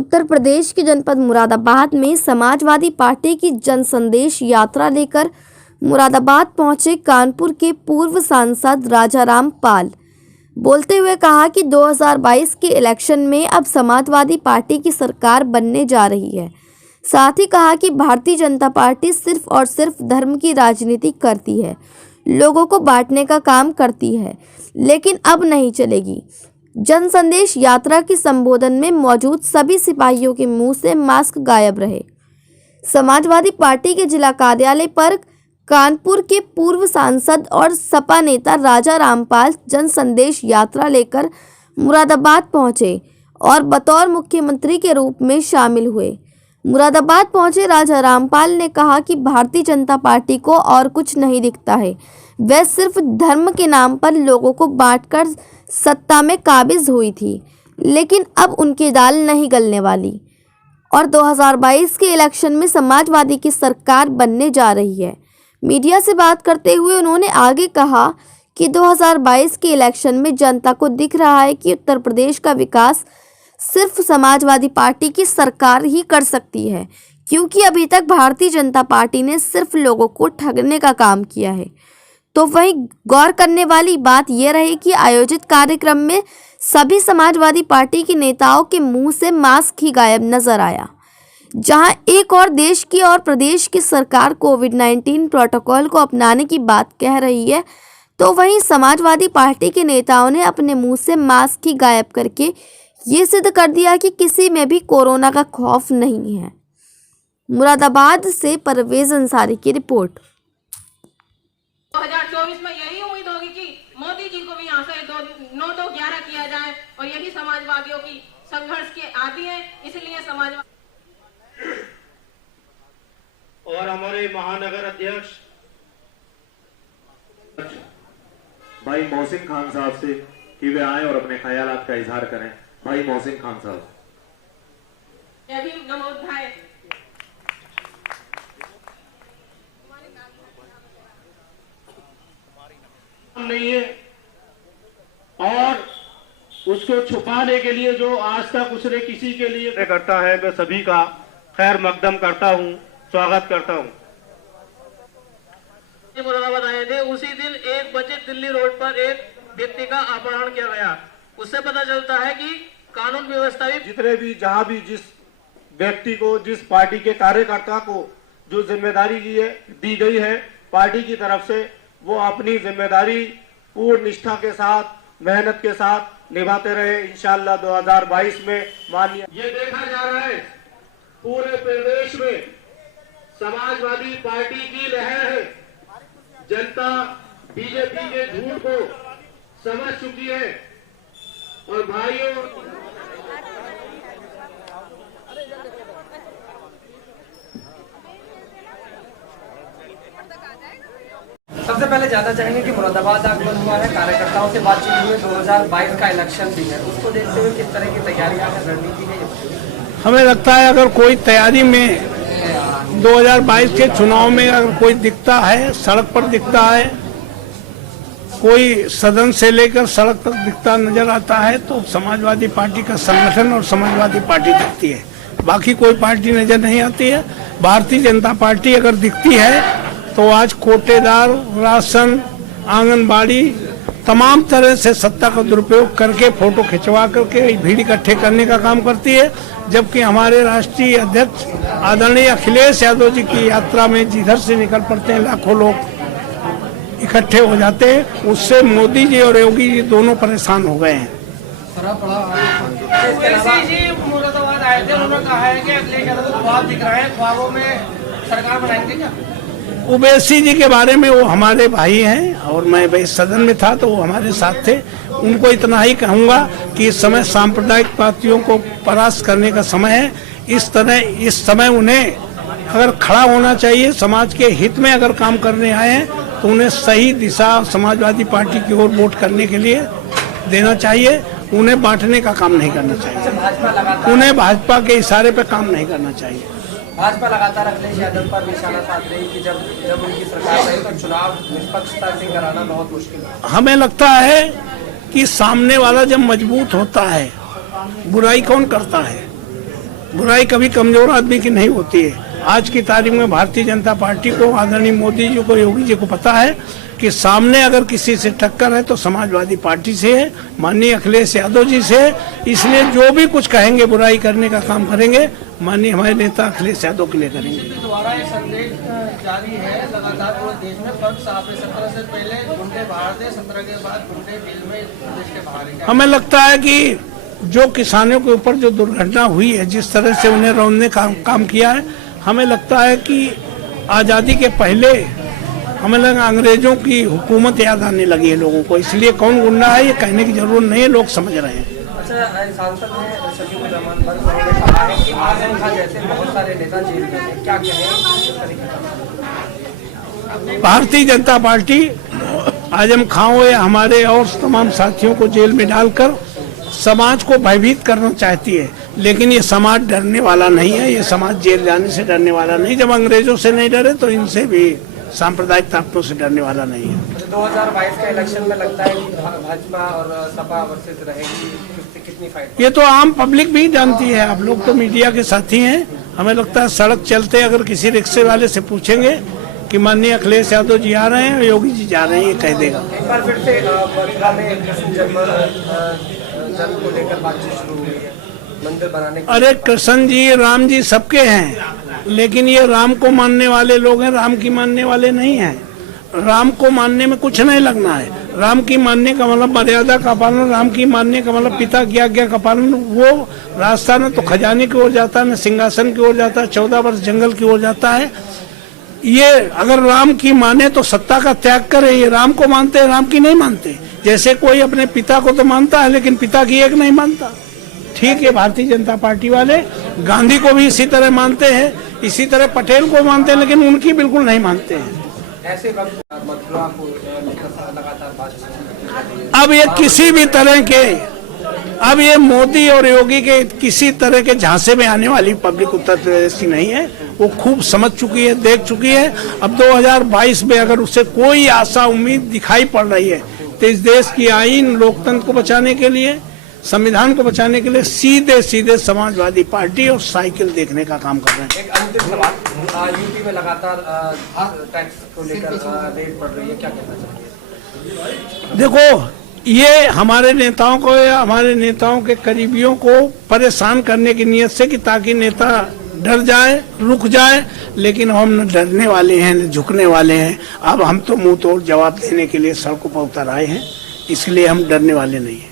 उत्तर प्रदेश के जनपद मुरादाबाद में समाजवादी पार्टी की जन संदेश यात्रा लेकर मुरादाबाद पहुंचे कानपुर के पूर्व सांसद राजाराम पाल। बोलते हुए कहा कि 2022 के इलेक्शन में अब समाजवादी पार्टी की सरकार बनने जा रही है। साथ ही कहा कि भारतीय जनता पार्टी सिर्फ और सिर्फ धर्म की राजनीति करती है, लोगों को बांटने का काम करती है, लेकिन अब नहीं चलेगी। जन संदेश यात्रा के संबोधन में मौजूद सभी सिपाहियों के मुंह से मास्क गायब रहे। समाजवादी पार्टी के जिला कार्यालय पर कानपुर के पूर्व सांसद और सपा नेता राजा रामपाल जन संदेश यात्रा लेकर मुरादाबाद पहुंचे और बतौर मुख्यमंत्री के रूप में शामिल हुए। मुरादाबाद पहुंचे राजा रामपाल ने कहा कि भारतीय जनता पार्टी को और कुछ नहीं दिखता है, वह सिर्फ धर्म के नाम पर लोगों को बांटकर सत्ता में काबिज हुई थी, लेकिन अब उनकी दाल नहीं गलने वाली और 2022 के इलेक्शन में समाजवादी की सरकार बनने जा रही है। मीडिया से बात करते हुए उन्होंने आगे कहा कि 2022 के इलेक्शन में जनता को दिख रहा है कि उत्तर प्रदेश का विकास सिर्फ समाजवादी पार्टी की सरकार ही कर सकती है, क्योंकि अभी तक भारतीय जनता पार्टी ने सिर्फ लोगों को ठगने का काम किया है। तो वहीं गौर करने वाली बात यह रही कि आयोजित कार्यक्रम में सभी समाजवादी पार्टी के नेताओं के मुंह से मास्क ही गायब नजर आया। जहां एक और देश की और प्रदेश की सरकार कोविड-19 प्रोटोकॉल को अपनाने की बात कह रही है, तो वहीं समाजवादी पार्टी के नेताओं ने अपने मुंह से मास्क ही गायब करके ये सिद्ध कर दिया कि किसी में भी कोरोना का खौफ नहीं है। मुरादाबाद से परवेज अंसारी की रिपोर्ट। 2024 में यही उम्मीद होगी कि मोदी जी को भी यहाँ से 9-2-11 किया जाए और यही समाजवादियों की संघर्ष के आदि है, इसलिए समाजवादी और हमारे महानगर अध्यक्ष भाई मोहसिन खान साहब से कि वे आए और अपने ख्यालात का इजहार करें। भाई मोहसिन खान साहब। भी नमोध्याय। नहीं है और उसको छुपाने के लिए जो आज तक उसने किसी के लिए करता है, मैं सभी का खैर मकदम करता हूं, स्वागत करता हूं। मुरादाबाद आए थे, उसी दिन 1 बजे दिल्ली रोड पर एक व्यक्ति का अपहरण किया गया। उससे पता चलता है कि कानून व्यवस्था भी जितने भी जहां भी जिस व्यक्ति को, जिस पार्टी के कार्यकर्ता को जो जिम्मेदारी दी गई है पार्टी की तरफ से, वो अपनी जिम्मेदारी पूर्ण निष्ठा के साथ, मेहनत के साथ निभाते रहे। इंशाअल्लाह 2022 में माननीय ये देखा जा रहा है पूरे प्रदेश में समाजवादी पार्टी की लहर है। जनता बीजेपी के झूठ को समझ चुकी है और भाइयों सबसे पहले जानना चाहेंगे कि मुरादाबाद आगमन हुआ है, कार्यकर्ताओं से बातचीत हुई है, 2022 का इलेक्शन भी है, उसको देखते हुए किस तरह की तैयारियां हैं, रणनीति है? हमें लगता है अगर कोई तैयारी में 2022 के चुनाव में अगर कोई दिखता है, सड़क पर दिखता है, कोई सदन से लेकर सड़क तक दिखता नजर आता है, तो समाजवादी पार्टी का संगठन और समाजवादी पार्टी दिखती है। बाकी कोई पार्टी नजर नहीं आती है। भारतीय जनता पार्टी अगर दिखती है तो आज कोटेदार, राशन, आंगनबाड़ी, तमाम तरह से सत्ता का दुरुपयोग करके फोटो खिंचवा करके भीड़ इकट्ठे करने का काम करती है। जबकि हमारे राष्ट्रीय अध्यक्ष आदरणीय अखिलेश यादव जी की यात्रा में जिधर से निकल पड़ते हैं लाखों लोग इकट्ठे हो जाते हैं, उससे मोदी जी और योगी जी दोनों परेशान हो गए हैं। मुरादाबाद आए थे, उन्होंने कहा है कि अखिलेश यादव को ख्वाब दिख रहा है, ख्वाबों में सरकार बनाएंगे क्या? ओवैसी जी के बारे में वो हमारे भाई हैं और मैं सदन में था तो वो हमारे साथ थे। उनको इतना ही कहूँगा कि इस समय सांप्रदायिक पार्टियों को परास्त करने का समय है। इस समय उन्हें अगर खड़ा होना चाहिए, समाज के हित में अगर काम करने आए हैं तो उन्हें सही दिशा समाजवादी पार्टी की ओर वोट करने के लिए देना चाहिए। उन्हें बांटने का काम नहीं करना चाहिए, उन्हें भाजपा के इशारे पर काम नहीं करना चाहिए। भाजपा लगातार अखिलेश यादव पर निशाना साध रही कि जब उनकी सरकार रही तो चुनाव निष्पक्षता से कराना बहुत मुश्किल है। हमें लगता है कि सामने वाला जब मजबूत होता है, बुराई कौन करता है? बुराई कभी कमजोर आदमी की नहीं होती है। आज की तारीख में भारतीय जनता पार्टी को, आदरणीय मोदी जी को, योगी जी को पता है कि सामने अगर किसी से टक्कर है तो समाजवादी पार्टी से है, माननीय अखिलेश यादव जी से है। इसलिए जो भी कुछ कहेंगे बुराई करने का काम करेंगे, माननीय हमारे नेता अखिलेश यादव के लिए करेंगे। द्वारा ये संदेश जारी है लगातार पूरे देश में, फर्क साफ है। 17 से पहले गुंडे बाहर थे, 17 के बाद गुंडे जेल में प्रदेश के बाहर हैं। हमें लगता है कि जो किसानों के ऊपर जो दुर्घटना हुई है, जिस तरह से उन्हें रौंदने का काम किया है, हमें लगता है कि आज़ादी के पहले हमें लगा अंग्रेजों की हुकूमत याद आने लगी है लोगों को। इसलिए कौन गुंडा है ये कहने की जरूरत नहीं है, लोग समझ रहे हैं। अच्छा, सांसद ने शकील रहमान पर उन्होंने कहा है कि आजम खां जैसे बहुत सारे नेता जेल में हैं, क्या कहें? भारतीय जनता पार्टी आजम खां या हमारे और तमाम साथियों को जेल में डालकर समाज को भयभीत करना चाहती है, लेकिन ये समाज डरने वाला नहीं है। ये समाज जेल जाने से डरने वाला नहीं। जब अंग्रेजों से नहीं डरे तो इनसे भी सांप्रदायिक ताकतों से डरने वाला नहीं है। 2022 के इलेक्शन में लगता है कि भाजपा और सपा वर्सेस रहेगी, कितनी फाइट? ये तो आम पब्लिक भी जानती है। आप लोग तो मीडिया के साथी हैं। हमें लगता है सड़क चलते अगर किसी रिक्शे वाले से पूछेंगे कि माननीय अखिलेश यादव जी आ रहे हैं और योगी जी जा रहे हैं, ये कह देगा। एक बार फिर से मथुरा में कृष्ण जन्म को लेकर बातचीत शुरू हुई है, मंदिर बनाने की। अरे कृष्ण जी, राम जी सबके हैं, लेकिन ये राम को मानने वाले लोग हैं, राम की मानने वाले नहीं हैं। राम को मानने में कुछ नहीं लगना है। राम की मानने का मतलब मर्यादा का पालन, राम की मानने का मतलब पिता की आज्ञा का पालन। वो रास्ता न तो खजाने की ओर जाता है, न सिंहासन की ओर जाता है, 14 वर्ष जंगल की ओर जाता है। ये अगर राम की माने तो सत्ता का त्याग करे। ये राम को मानते हैं, राम की नहीं मानते। जैसे कोई अपने पिता को तो मानता है लेकिन पिता की एक नहीं मानता। ठीक है, भारतीय जनता पार्टी वाले गांधी को भी इसी तरह मानते हैं, इसी तरह पटेल को मानते हैं, लेकिन उनकी बिल्कुल नहीं मानते हैं। ऐसे वक्त मथुरा को लगातार बातचीत, अब ये किसी भी तरह के, अब ये मोदी और योगी के किसी तरह के झांसे में आने वाली पब्लिक उत्तर प्रदेश की नहीं है। वो खूब समझ चुकी है, देख चुकी है। अब 2022 में अगर उससे कोई आशा उम्मीद दिखाई पड़ रही है तो इस देश की आईन, लोकतंत्र को बचाने के लिए, संविधान को बचाने के लिए सीधे सीधे समाजवादी पार्टी और साइकिल देखने का काम कर रहे हैं। एक अंतिम सवाल, यूपी में लगातार टैक्स को लेकर रेड बढ़ रही है, क्या कहना चाहिए? देखो, ये हमारे नेताओं को या हमारे नेताओं के करीबियों को परेशान करने की नीयत से कि ताकि नेता डर जाए, रुक जाए, लेकिन हम न डरने वाले हैं न झुकने वाले हैं। अब हम तो मुंह तोड़ जवाब देने के लिए सड़कों पर उतर आए हैं, इसलिए हम डरने वाले नहीं हैं।